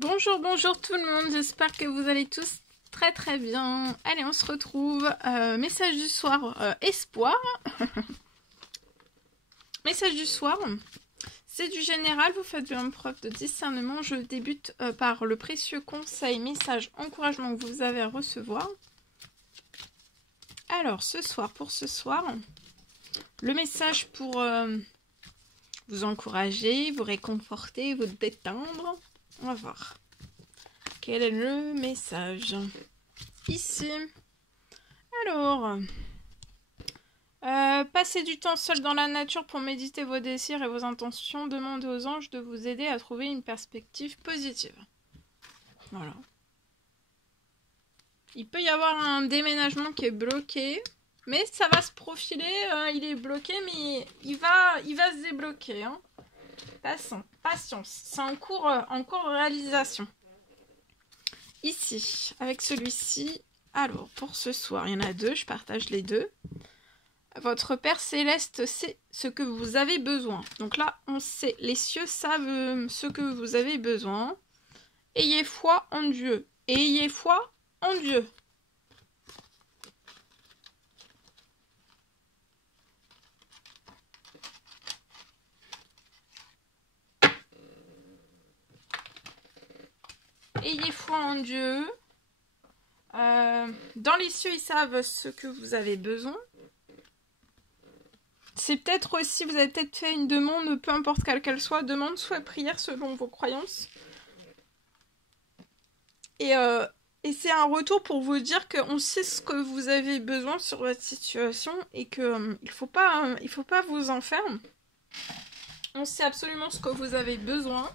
Bonjour, bonjour tout le monde, j'espère que vous allez tous très très bien. Allez, on se retrouve. Message du soir, espoir. Message du soir, c'est du général, vous faites bien preuve de discernement. Je débute par le précieux conseil, message, encouragement que vous avez à recevoir. Alors, pour ce soir, le message pour vous encourager, vous réconforter, vous détendre. On va voir. Quel est le message ici? Alors, passez du temps seul dans la nature pour méditer vos désirs et vos intentions. Demandez aux anges de vous aider à trouver une perspective positive. Voilà. Il peut y avoir un déménagement qui est bloqué, mais ça va se profiler. Il est bloqué, mais il va se débloquer. Hein. Patience. C'est en cours de réalisation. Ici, avec celui-ci. Alors, pour ce soir, il y en a deux. Je partage les deux. Votre Père Céleste sait ce que vous avez besoin. Donc là, on sait, les cieux savent ce que vous avez besoin. Ayez foi en Dieu. Ayez foi en Dieu. Ayez foi en Dieu. Dans les cieux, ils savent ce que vous avez besoin. C'est peut-être aussi, vous avez peut-être fait une demande, peu importe quelle qu'elle soit, demande, soit prière selon vos croyances. Et c'est un retour pour vous dire qu'on sait ce que vous avez besoin sur votre situation et que il faut pas vous en faire. On sait absolument ce que vous avez besoin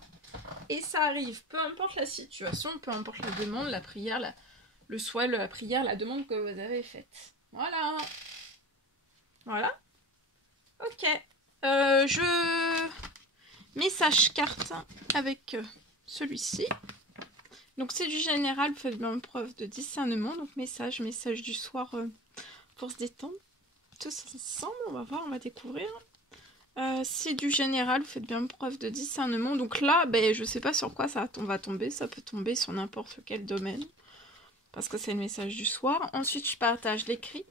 et ça arrive, peu importe la situation, peu importe la demande, la prière, le souhait, la prière, la demande que vous avez faite. Voilà. Voilà. Ok. Message carte avec celui-ci. Donc c'est du général, vous faites bien preuve de discernement. Donc message du soir pour se détendre. Tous ensemble, on va voir, on va découvrir. C'est du général, vous faites bien preuve de discernement. Donc là, je sais pas sur quoi on va tomber. Ça peut tomber sur n'importe quel domaine. Parce que c'est le message du soir. Ensuite, je partage l'écrit.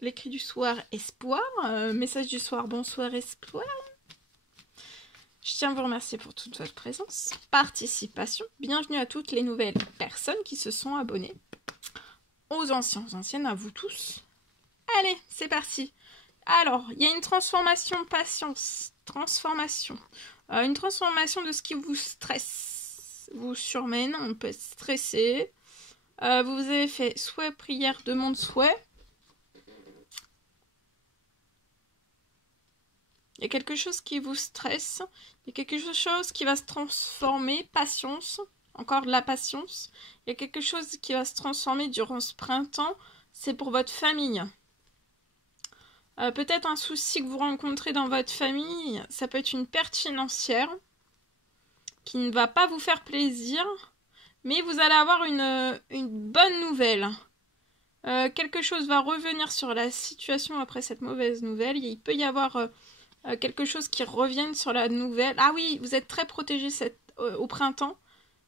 L'écrit du soir, espoir. Message du soir, bonsoir, espoir. Je tiens à vous remercier pour toute votre présence. Participation. Bienvenue à toutes les nouvelles personnes qui se sont abonnées. Aux anciens, aux anciennes, à vous tous. Allez, c'est parti. Alors, il y a une transformation patience. Transformation. Une transformation de ce qui vous stresse. Vous surmène, on peut être stressé. Vous avez fait souhait, prière, demande, souhait. Il y a quelque chose qui vous stresse. Il y a quelque chose qui va se transformer. Patience. Encore de la patience. Il y a quelque chose qui va se transformer durant ce printemps. C'est pour votre famille. Peut-être un souci que vous rencontrez dans votre famille. Ça peut être une perte financière qui ne va pas vous faire plaisir. Mais vous allez avoir une bonne nouvelle. Quelque chose va revenir sur la situation après cette mauvaise nouvelle. Il peut y avoir quelque chose qui revienne sur la nouvelle. Ah oui, vous êtes très protégé au printemps.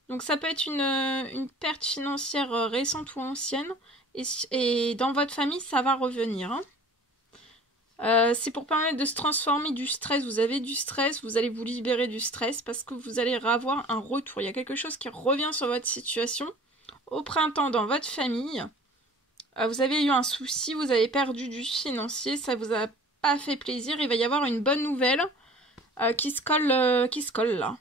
Donc ça peut être une perte financière récente ou ancienne. Et dans votre famille, ça va revenir. Hein. C'est pour permettre de se transformer du stress. Vous avez du stress, vous allez vous libérer du stress parce que vous allez avoir un retour. Il y a quelque chose qui revient sur votre situation. Au printemps, dans votre famille, vous avez eu un souci, vous avez perdu du financier, ça vous a pas fait plaisir. Il va y avoir une bonne nouvelle qui se colle là.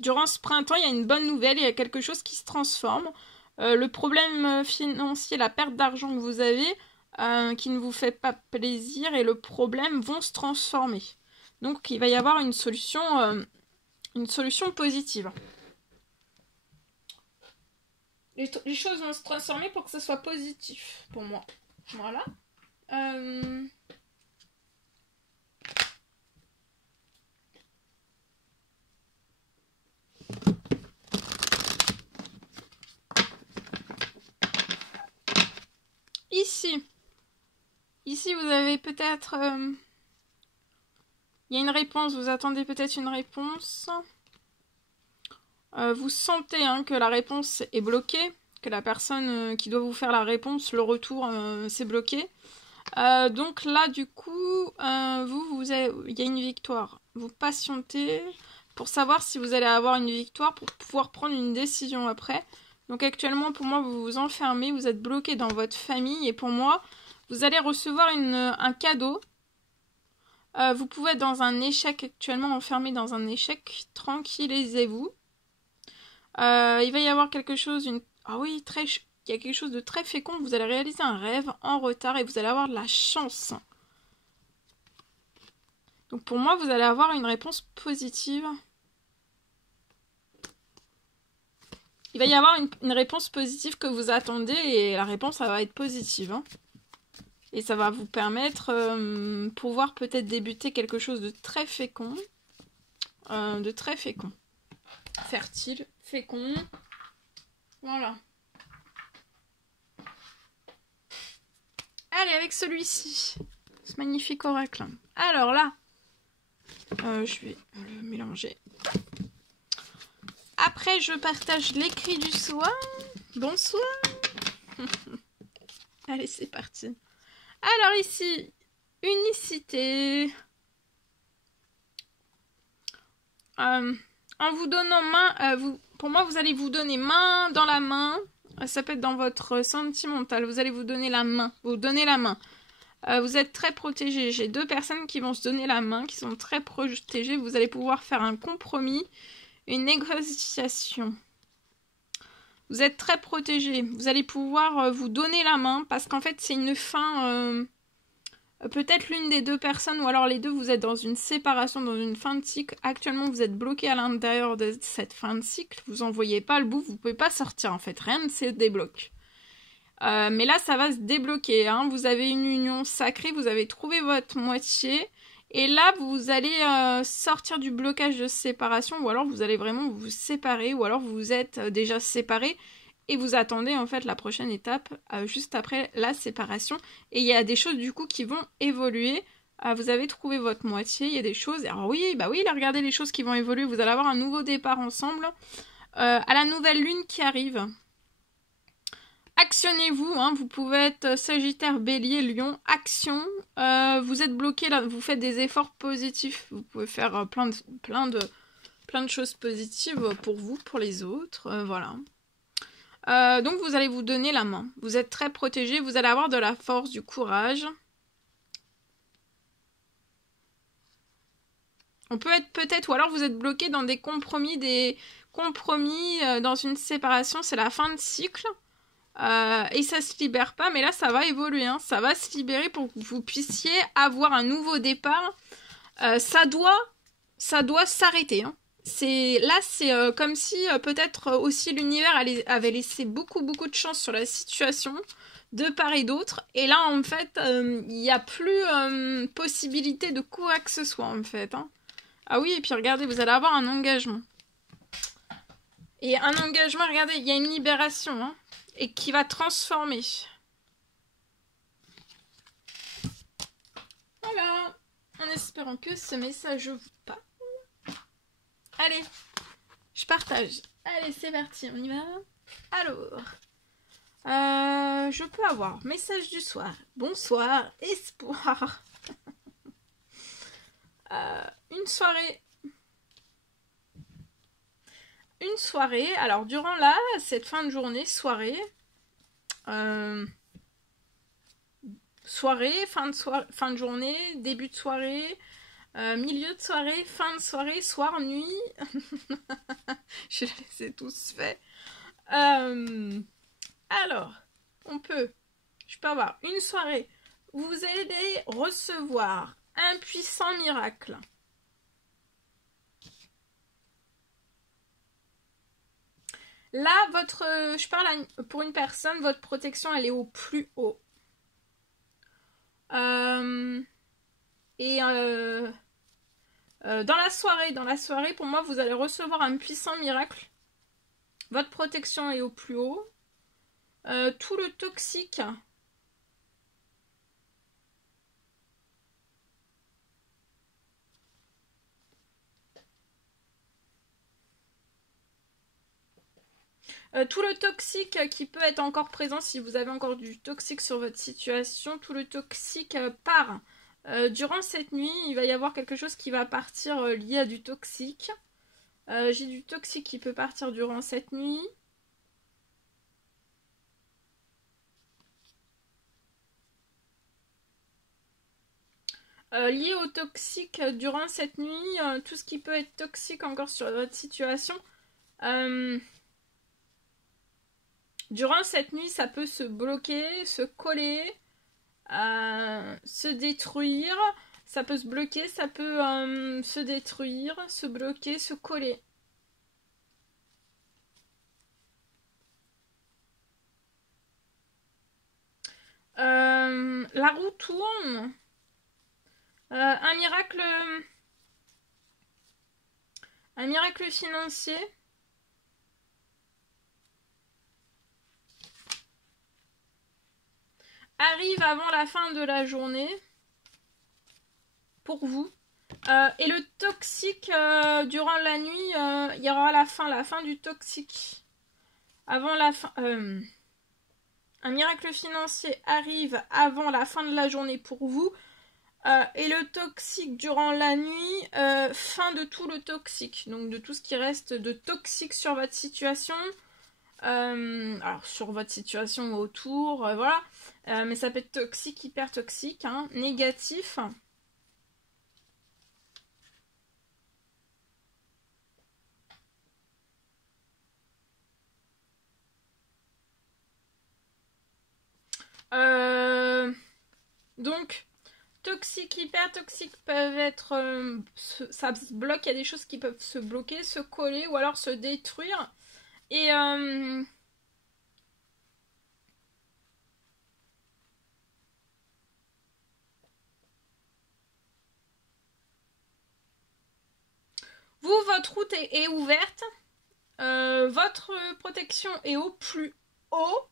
Durant ce printemps, il y a une bonne nouvelle, il y a quelque chose qui se transforme. Le problème financier, la perte d'argent que vous avez, qui ne vous fait pas plaisir, et le problème vont se transformer. Donc il va y avoir une solution positive. Les choses vont se transformer pour que ce soit positif pour moi. Voilà. Ici vous avez peut-être... il y a une réponse, vous attendez peut-être une réponse. Vous sentez hein, que la réponse est bloquée, que la personne qui doit vous faire la réponse, le retour, c'est bloqué. Donc là, du coup, il y a une victoire. Vous patientez pour savoir si vous allez avoir une victoire pour pouvoir prendre une décision après. Donc actuellement, pour moi, vous vous enfermez, vous êtes bloqué dans votre famille et pour moi, vous allez recevoir un cadeau. Vous pouvez être dans un échec actuellement, enfermé dans un échec. Tranquillisez-vous. Il va y avoir quelque chose, ah oui, il y a quelque chose de très fécond. Vous allez réaliser un rêve en retard et vous allez avoir de la chance. Donc pour moi, vous allez avoir une réponse positive. Il va y avoir une réponse positive que vous attendez et la réponse, ça va être positive. Hein. Et ça va vous permettre pouvoir peut-être débuter quelque chose de très fécond. Fertile, fécond. Voilà. Allez, avec celui-ci. Ce magnifique oracle. Alors là, je vais le mélanger. Après, je partage l'écrit du soir. Bonsoir. Allez, c'est parti. Alors ici, unicité. En vous donnant main, pour moi, vous allez vous donner main dans la main. Ça peut être dans votre sentimental. Vous allez vous donner la main. Vous donnez la main. Vous êtes très protégés. J'ai 2 personnes qui vont se donner la main, qui sont très protégées. Vous allez pouvoir faire un compromis, une négociation. Vous êtes très protégés. Vous allez pouvoir vous donner la main parce qu'en fait, c'est une fin... peut-être l'une des 2 personnes ou alors les deux, vous êtes dans une séparation, dans une fin de cycle. Actuellement, vous êtes bloqué à l'intérieur de cette fin de cycle. Vous n'en voyez pas le bout. Vous ne pouvez pas sortir en fait. Rien ne se débloque. Mais là, ça va se débloquer. Hein. Vous avez une union sacrée, vous avez trouvé votre moitié. Et là, vous allez sortir du blocage de séparation. Ou alors, vous allez vraiment vous séparer. Ou alors, vous êtes déjà séparés. Et vous attendez, en fait, la prochaine étape, juste après la séparation. Et il y a des choses, du coup, qui vont évoluer. Vous avez trouvé votre moitié. Il y a des choses... Alors oui, bah oui, là, regardez les choses qui vont évoluer. Vous allez avoir un nouveau départ ensemble. À la nouvelle lune qui arrive... Actionnez-vous, hein, vous pouvez être Sagittaire, Bélier, Lion, action. Vous êtes bloqué là, vous faites des efforts positifs. Vous pouvez faire plein de choses positives pour vous, pour les autres, voilà. Donc vous allez vous donner la main. Vous êtes très protégé, vous allez avoir de la force, du courage. On peut être peut-être, ou alors vous êtes bloqué dans des compromis dans une séparation, c'est la fin de cycle. Et ça se libère pas, mais là ça va évoluer, hein. Ça va se libérer pour que vous puissiez avoir un nouveau départ. Ça doit s'arrêter. Hein. C'est comme si peut-être aussi l'univers avait laissé beaucoup de chance sur la situation de part et d'autre. Et là en fait, il n'y a plus possibilité de quoi que ce soit en fait. Hein. Ah oui, et puis regardez, vous allez avoir un engagement. Et un engagement, regardez, il y a une libération, hein. Et qui va transformer. Voilà. En espérant que ce message vous parle. Allez, je partage. Allez, c'est parti, on y va. Alors, je peux avoir message du soir. Bonsoir, espoir. Une soirée. Une soirée. Alors, durant cette fin de journée, soirée, fin de journée, début de soirée, milieu de soirée, fin de soirée, soir, nuit. Je les ai tous faits. Alors, je peux avoir une soirée. Vous allez recevoir un puissant miracle. Là, je parle pour une personne, votre protection, elle est au plus haut. Dans la soirée, pour moi, vous allez recevoir un puissant miracle. Votre protection est au plus haut. Tout le toxique... Tout le toxique qui peut être encore présent, si vous avez encore du toxique sur votre situation, tout le toxique part. Durant cette nuit, il va y avoir quelque chose qui va partir lié à du toxique. J'ai du toxique qui peut partir durant cette nuit. Lié au toxique durant cette nuit, tout ce qui peut être toxique encore sur votre situation. Durant cette nuit, ça peut se bloquer, se coller, se détruire. Ça peut se bloquer, ça peut se détruire, se bloquer, se coller. La roue tourne. Un miracle financier. Arrive avant la fin de la journée. Pour vous. Et le toxique, durant la nuit, il y aura la fin du toxique. Avant la fin... un miracle financier arrive avant la fin de la journée pour vous. Et le toxique durant la nuit, fin de tout le toxique. Donc de tout ce qui reste de toxique sur votre situation. Alors sur votre situation autour, voilà. Mais ça peut être toxique, hyper toxique, hein, négatif. Donc, toxique, hyper toxique peuvent être... ça se bloque, il y a des choses qui peuvent se bloquer, se coller ou alors se détruire. Et... vous, votre route est ouverte. Votre protection est au plus haut.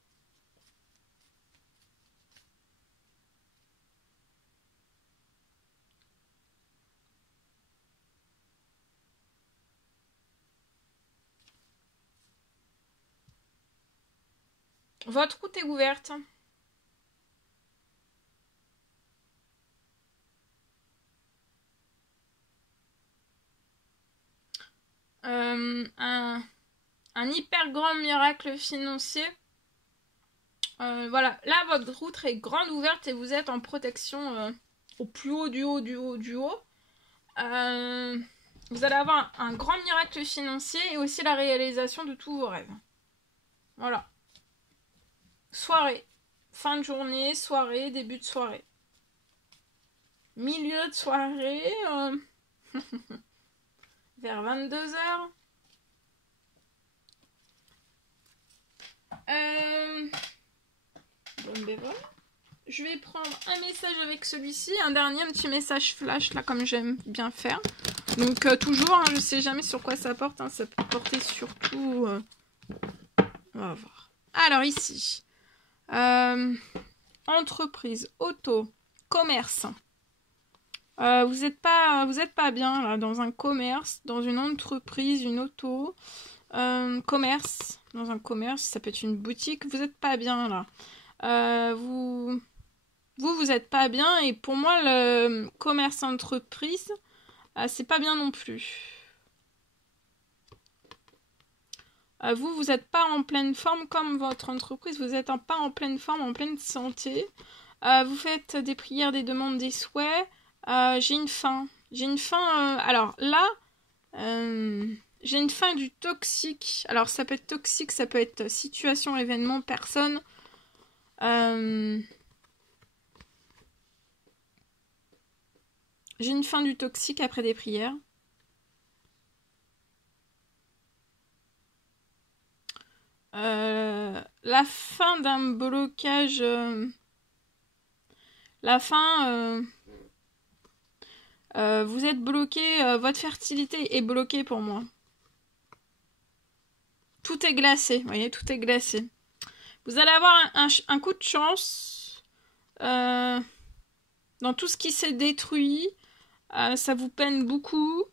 Votre route est ouverte. Un hyper grand miracle financier. Voilà, là votre route est grande ouverte et vous êtes en protection au plus haut du haut du haut du haut. Vous allez avoir un grand miracle financier et aussi la réalisation de tous vos rêves. Voilà. Soirée. Fin de journée, soirée, début de soirée. Milieu de soirée. Vers 22h. Bon, ben voilà. Je vais prendre un message avec celui-ci, un dernier, un petit message flash, là, comme j'aime bien faire. Donc, toujours, hein, je sais jamais sur quoi ça porte, hein, ça peut porter sur tout. On va voir. Alors, ici, entreprise, auto, commerce. Vous êtes pas bien, là, dans un commerce, dans une entreprise, une auto, commerce, dans un commerce, ça peut être une boutique, vous êtes pas bien, là. Vous êtes pas bien et pour moi le commerce entreprise c'est pas bien non plus. Vous êtes pas en pleine forme comme votre entreprise, vous êtes pas en pleine forme, en pleine santé. Vous faites des prières, des demandes, des souhaits. J'ai une faim. Alors là, j'ai une faim du toxique. Alors ça peut être toxique, ça peut être situation, événement, personne. J'ai une fin du toxique après des prières. La fin d'un blocage. La fin. Vous êtes bloqué. Votre fertilité est bloquée pour moi. Tout est glacé. Vous voyez, tout est glacé. Vous allez avoir un coup de chance. Dans tout ce qui s'est détruit. Ça vous peine beaucoup.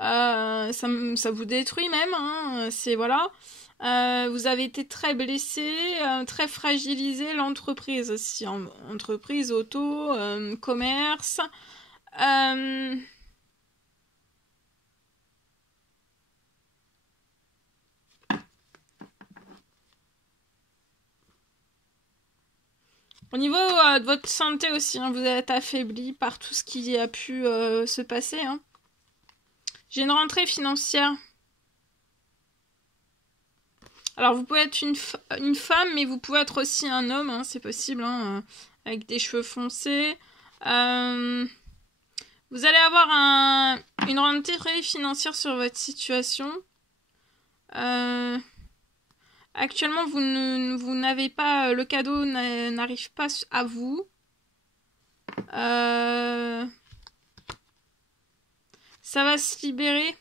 Ça vous détruit même, hein, c'est voilà. Vous avez été très blessé, très fragilisé, l'entreprise aussi, entreprise, auto, commerce. Au niveau de votre santé aussi, hein, vous êtes affaibli par tout ce qui a pu se passer. Hein. J'ai une rentrée financière. Alors vous pouvez être une femme, mais vous pouvez être aussi un homme, hein, c'est possible, hein, avec des cheveux foncés. Vous allez avoir une rentrée financière sur votre situation. Actuellement, vous n'avez pas, le cadeau n'arrive pas à vous. Ça va se libérer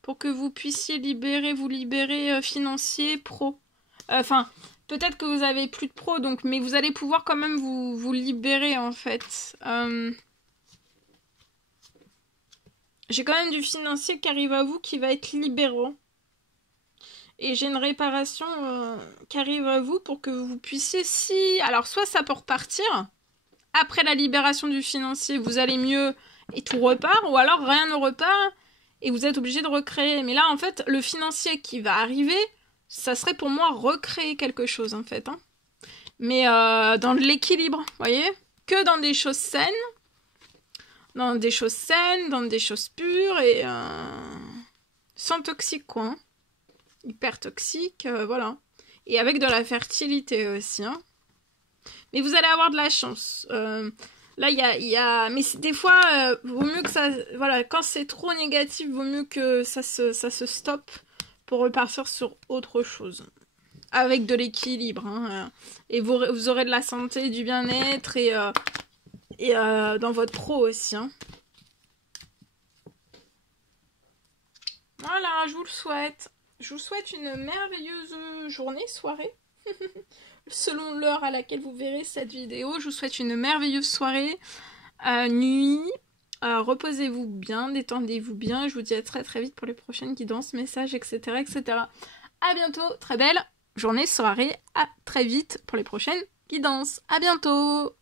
pour que vous puissiez vous libérer financier, pro. Enfin, peut-être que vous avez plus de pro, donc, mais vous allez pouvoir quand même vous libérer en fait. J'ai quand même du financier qui arrive à vous qui va être libérant. Et j'ai une réparation qui arrive à vous pour que vous puissiez, si... Alors, soit ça peut repartir, après la libération du financier, vous allez mieux et tout repart, ou alors rien ne repart et vous êtes obligé de recréer. Mais là, en fait, le financier qui va arriver, ça serait pour moi recréer quelque chose, en fait. Hein. Mais dans l'équilibre, vous voyez ? Que dans des choses saines, dans des choses pures et sans toxique, quoi. Hein. Hyper toxique, voilà. Et avec de la fertilité aussi, hein. Mais vous allez avoir de la chance. Là, il y a... Mais des fois, vaut mieux que ça... Voilà, quand c'est trop négatif, vaut mieux que ça se stoppe pour repartir sur autre chose. Avec de l'équilibre, hein. Et vous aurez de la santé, du bien-être et dans votre pro aussi, hein. Voilà, je vous le souhaite. Je vous souhaite une merveilleuse journée, soirée. Selon l'heure à laquelle vous verrez cette vidéo, je vous souhaite une merveilleuse soirée, nuit. Reposez-vous bien, détendez-vous bien. Je vous dis à très très vite pour les prochaines guidances, messages, etc. etc. À bientôt, très belle journée, soirée. À très vite pour les prochaines guidances. À bientôt.